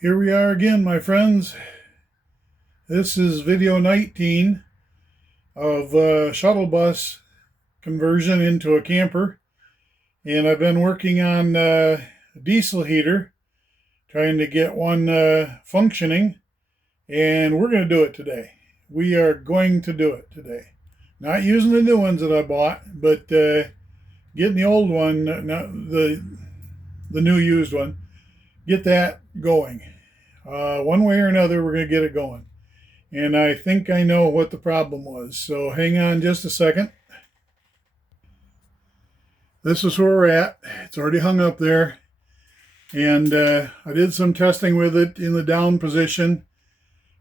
Here we are again, my friends. This is video 19 of shuttle bus conversion into a camper. And I've been working on a diesel heater, trying to get one functioning. And we're going to do it today. We are going to do it today. Not using the new ones that I bought, but getting the old one, the new used one, get that going. One way or another, we're going to get it going. And I think I know what the problem was. So hang on just a second. This is where we're at. It's already hung up there. And I did some testing with it in the down position.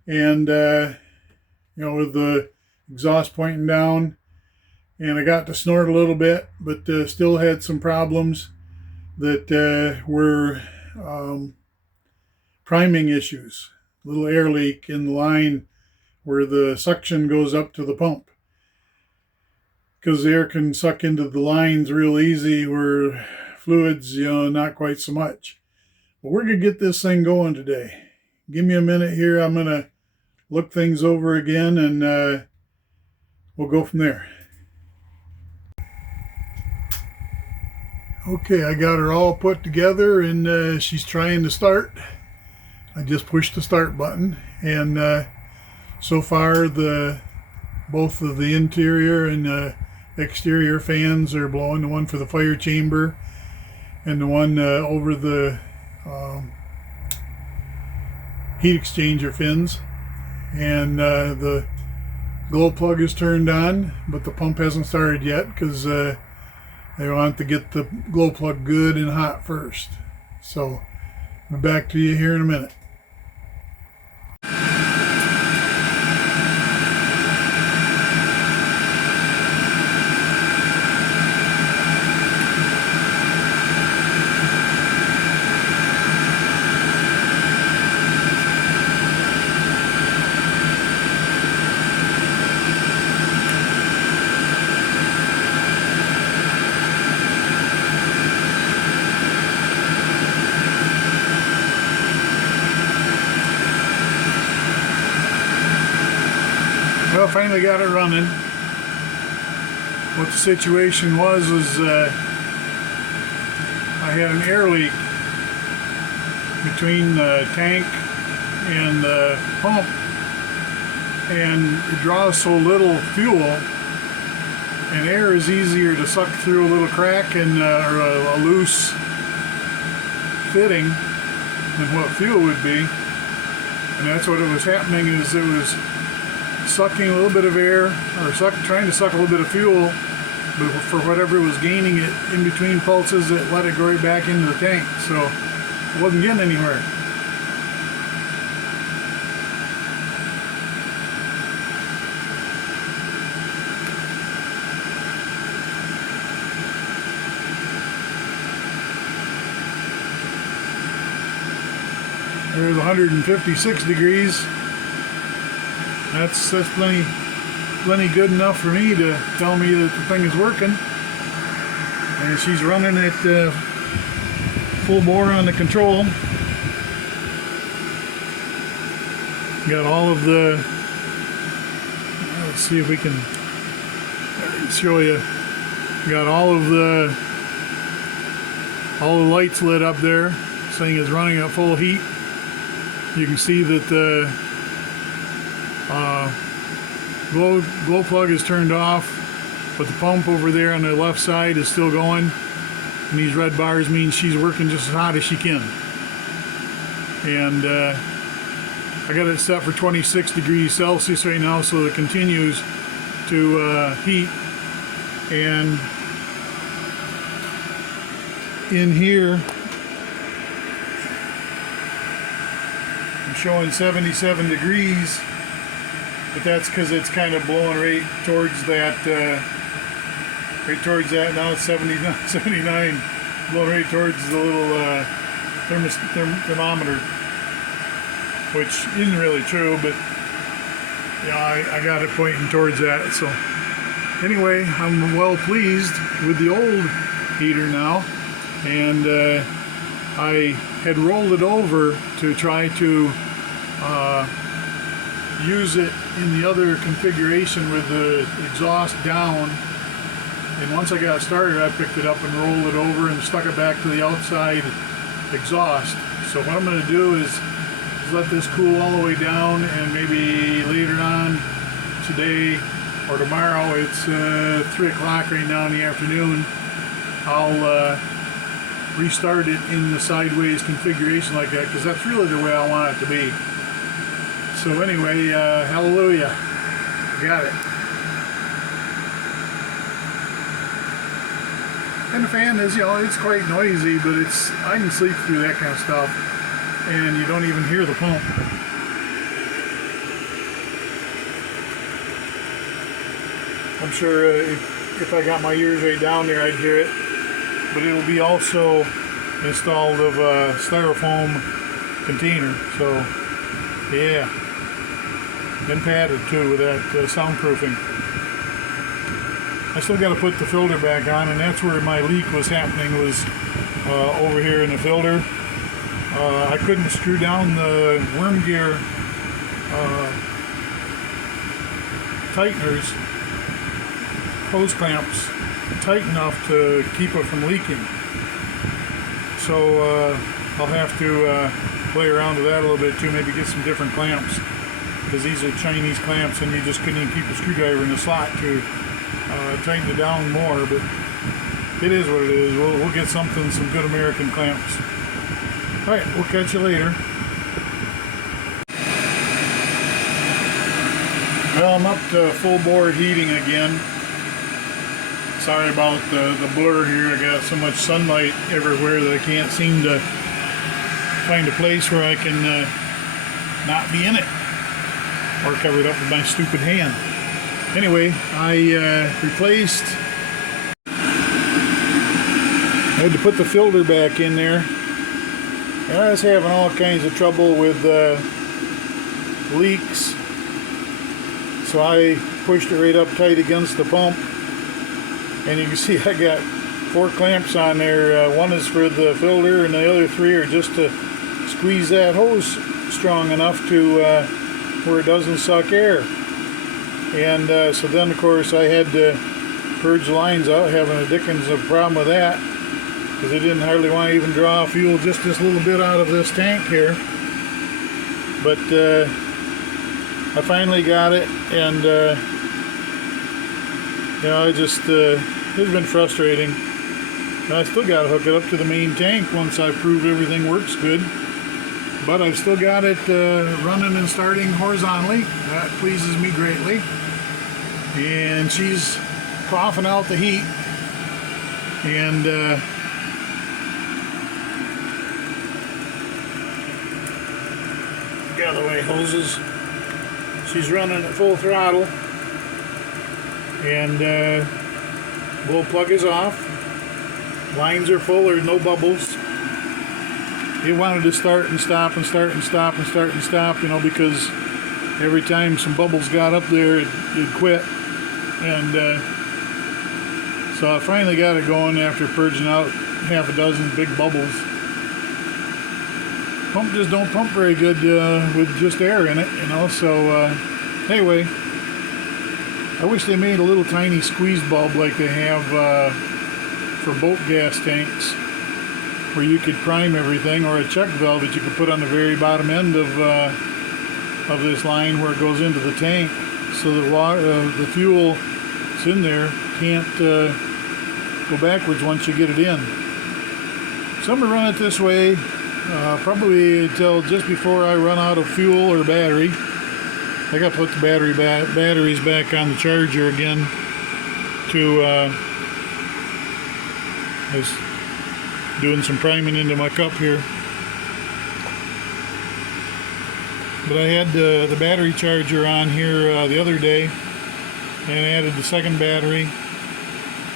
And, with the exhaust pointing down. And I got to snort a little bit, but still had some problems that were priming issues. A little air leak in the line where the suction goes up to the pump. Because the air can suck into the lines real easy, where fluids, not quite so much. But we're going to get this thing going today. Give me a minute here. I'm going to look things over again, and we'll go from there. Okay, I got her all put together, and she's trying to start. I just pushed the start button, and so far both of the interior and exterior fans are blowing. The one for the fire chamber and the one over the heat exchanger fins. And the glow plug is turned on, but the pump hasn't started yet because they want to get the glow plug good and hot first. So I'll be back to you here in a minute. Well, finally got it running. What the situation was I had an air leak between the tank and the pump, and it draws so little fuel, and air is easier to suck through a little crack and or a loose fitting than what fuel would be. And that's what it was happening, is it was sucking a little bit of air, or trying to suck a little bit of fuel, but for whatever it was gaining it in between pulses, it let it go right back into the tank, so it wasn't getting anywhere. There's 156 degrees. That's plenty good enough for me to tell me that the thing is working. And she's running at full bore on the control. Got all of the, let's see if we can show you. Got all the lights lit up there, saying it's running at full heat. You can see that the glow plug is turned off, but the pump over there on the left side is still going, and these red bars mean she's working just as hot as she can. And I got it set for 26 degrees Celsius right now, so it continues to heat. And in here I'm showing 77 degrees, but that's because it's kind of blowing right towards that, now it's 79, blowing right towards the little thermometer, which isn't really true, but yeah, I got it pointing towards that. So anyway, I'm well pleased with the old heater now, and I had rolled it over to try to use it in the other configuration with the exhaust down, and once I got started I picked it up and rolled it over and stuck it back to the outside exhaust. So what I'm going to do is let this cool all the way down, and maybe later on today or tomorrow, it's 3 o'clock right now in the afternoon, I'll restart it in the sideways configuration like that, because that's really the way I want it to be. So anyway, hallelujah, got it. And the fan is, you know, it's quite noisy, but I can sleep through that kind of stuff, and you don't even hear the pump. I'm sure if I got my ears right down there, I'd hear it. But it'll be also installed of a styrofoam container. So, yeah. And padded too with that soundproofing. I still got to put the filter back on, and that's where my leak was happening, was over here in the filter. I couldn't screw down the worm gear tighteners, hose clamps, tight enough to keep it from leaking. So I'll have to play around with that a little bit too, maybe get some different clamps, because these are Chinese clamps and you just couldn't even keep the screwdriver in the slot to tighten it down more. But it is what it is. We'll get some good American clamps. Alright, we'll catch you later. Well, I'm up to full bore heating again. Sorry about the blur here. I got so much sunlight everywhere that I can't seem to find a place where I can not be in it, or cover it up with my stupid hand. Anyway, I had to put the filter back in there, and I was having all kinds of trouble with leaks, so I pushed it right up tight against the pump. And you can see I got 4 clamps on there. One is for the filter, and the other 3 are just to squeeze that hose strong enough to where it doesn't suck air. And so then, of course, I had to purge the lines out, having a dickens of a problem with that, because I didn't hardly want to even draw fuel just this little bit out of this tank here. But I finally got it, and you know, it's been frustrating. And I still got to hook it up to the main tank once I prove everything works good. But I've still got it running and starting horizontally. That pleases me greatly. And she's coughing out the heat. And get out of the way, hoses. She's running at full throttle. And glow plug is off. Lines are full, there's no bubbles. It wanted to start and stop and start and stop and start and stop, you know, because every time some bubbles got up there, it'd quit. And so I finally got it going after purging out half a dozen big bubbles. Pump just don't pump very good with just air in it, you know. So anyway, I wish they made a little tiny squeeze bulb like they have for boat gas tanks, where you could prime everything, or a check valve that you could put on the very bottom end of this line where it goes into the tank, so that the fuel that's in there can't go backwards once you get it in. So I'm going to run it this way probably until just before I run out of fuel or battery. I got to put the batteries back on the charger again to just doing some priming into my cup here. But I had the battery charger on here the other day, and added the second battery,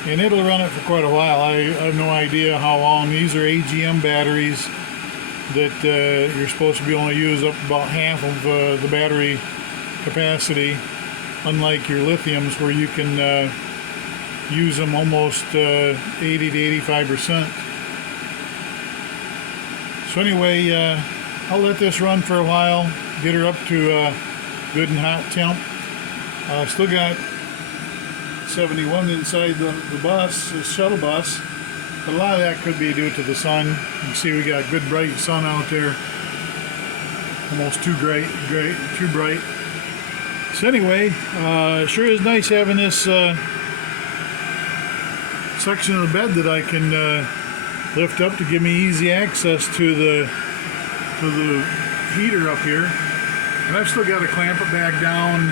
and it'll run it for quite a while. I have no idea how long. These are AGM batteries that you're supposed to be able to use up about half of the battery capacity, unlike your lithiums where you can use them almost 80 to 85%. So anyway, I'll let this run for a while, get her up to good and hot temp. Still got 71 inside the bus, the shuttle bus, but a lot of that could be due to the sun. You can see we got good bright sun out there, almost too bright. So anyway, sure is nice having this section of the bed that I can lift up to give me easy access to the heater up here. And I've still got to clamp it back down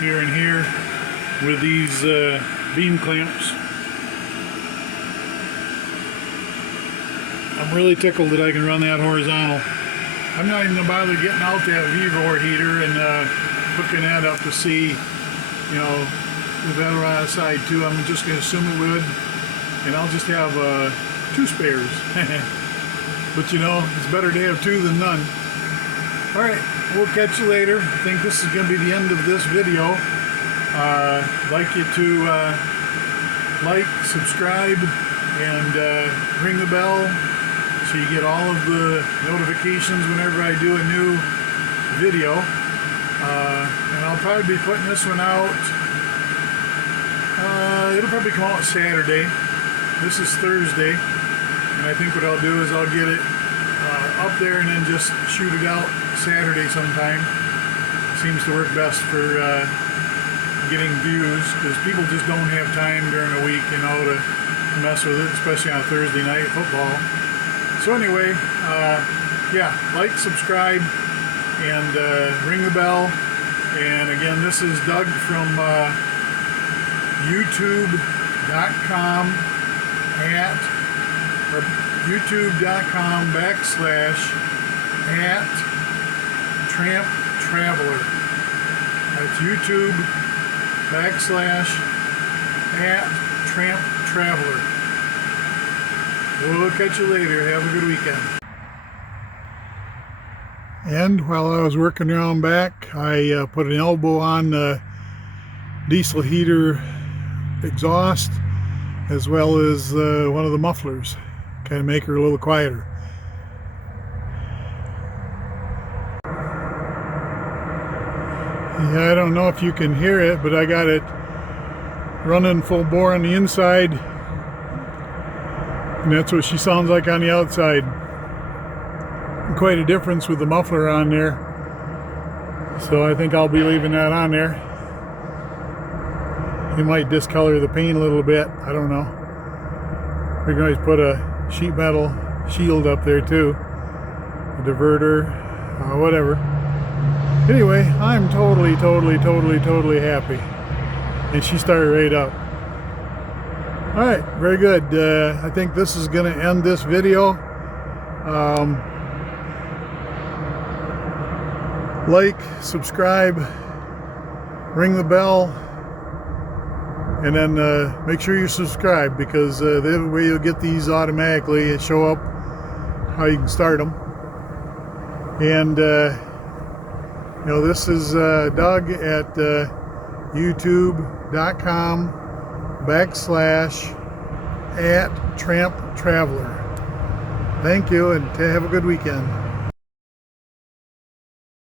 here and here with these beam clamps. I'm really tickled that I can run that horizontal. I'm not even gonna bother getting out that Vivor heater and hooking that up to see, you know, if that'll run outside too. I'm just gonna assume it would, and I'll just have 2 spares. But you know, it's better to have 2 than none. All right, we'll catch you later. I think this is gonna be the end of this video. I'd like you to like, subscribe, and ring the bell so you get all of the notifications whenever I do a new video. And I'll probably be putting this one out. It'll probably come out Saturday. This is Thursday, and I think what I'll do is I'll get it up there and then just shoot it out Saturday sometime. Seems to work best for getting views, because people just don't have time during the week, you know, to mess with it, especially on Thursday night football. So anyway, yeah, like, subscribe, and ring the bell. And again, this is Doug from youtube.com or youtube.com/@Tramp Traveler. That's YouTube.com/@Tramp Traveler. We'll catch you later. Have a good weekend. And while I was working around back, I put an elbow on the diesel heater exhaust, as well as one of the mufflers, kind of make her a little quieter. Yeah, I don't know if you can hear it, but I got it running full bore on the inside, and that's what she sounds like on the outside. Quite a difference with the muffler on there, so I think I'll be leaving that on there. It might discolor the paint a little bit, I don't know. We can always put a sheet metal shield up there too, a diverter, whatever. Anyway, I'm totally happy, and she started right up. All right, very good. I think this is going to end this video. Like, subscribe, ring the bell, and then make sure you subscribe, because the way you'll get these automatically and show up how you can start them. And you know, this is Doug at youtube.com/@Tramp Traveler. Thank you, and have a good weekend.